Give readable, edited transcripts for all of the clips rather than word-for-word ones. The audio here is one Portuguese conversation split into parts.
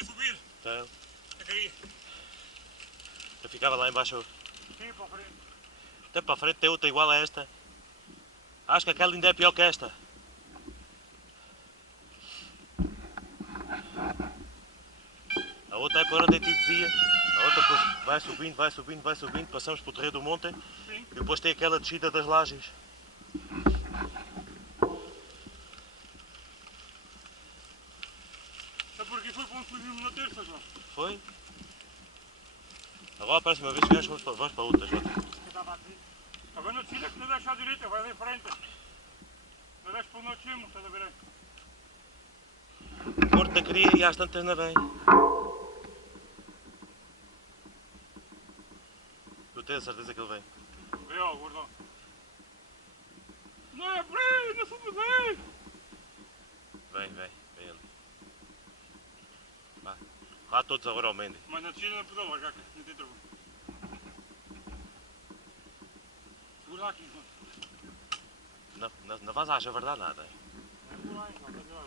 a subir. Então, A cair. eu ficava lá embaixo. Sim, para a frente. Até para a frente tem outra igual a esta. Acho que aquela ainda é pior que esta. A outra é para onde eu te dizia. A outra depois vai subindo, vai subindo, vai subindo. Passamos pelo Terreiro do Monte. Sim. E depois tem aquela descida das lajes. É porque foi para onde subimos na terça, João. Foi? Agora a próxima vez que viemos vamos para outra, Jota. Agora na descida que não deixa à direita, vai ali em frente. Não deixa para onde nós descemos, estás a ver aí? Porto da Cria e às tantas não vem. Eu tenho a certeza que ele vem. Vê, ó, gordão. Não é por aí, não somos aí. Vem ele. Vá todos agora ao Mendy. Mas na descida não pode largar, não tem trabalho. Segura lá aqui, João. Não vais achar verdade nada. Segura lá, não, fazer lá.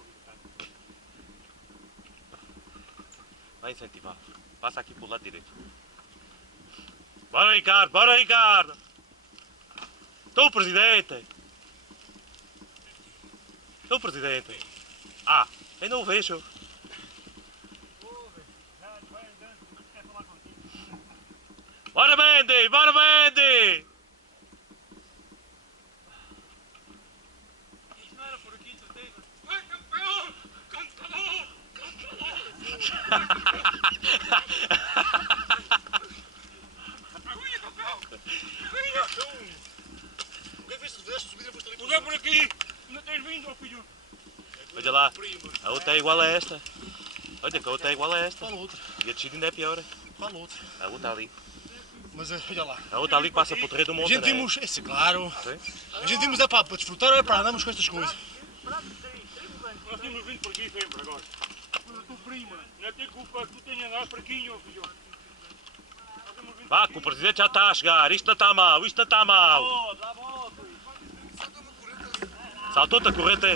Vai incentivar. Passa aqui pelo lado direito. Bora Ricardo, bora Ricardo! Estou presidente! Estou presidente! Ah, ainda o vejo. Bora Mendy, bora Mendy! Isto não era por aqui, certeza. Vai, campeão! Cantador! Aguinha, campeão! Aguinha! O que é que fez? Fizeste subir e foste ali Não é por aqui! Não tens vindo, ó filho! Olha lá, a outra é igual a esta. Olha que a outra é igual a esta. Fala outra, E a descida ainda é pior. fala outra. A outra ali. Mas olha lá. A outra ali que passa pelo Terreiro do A Monte. gente né? vimos, é claro. Sim. A gente vimos é para desfrutar ou é para andarmos com estas coisas? Nós temos vindo por aqui sempre agora. Mas a tua prima, não tem culpa que tu tenhas andado por aqui, ó filho. Nós temos vindo Vá, por que o aqui. presidente já está a chegar. Isto não está mal, isto não está mal. Dá volta! Saltou-te a corrente.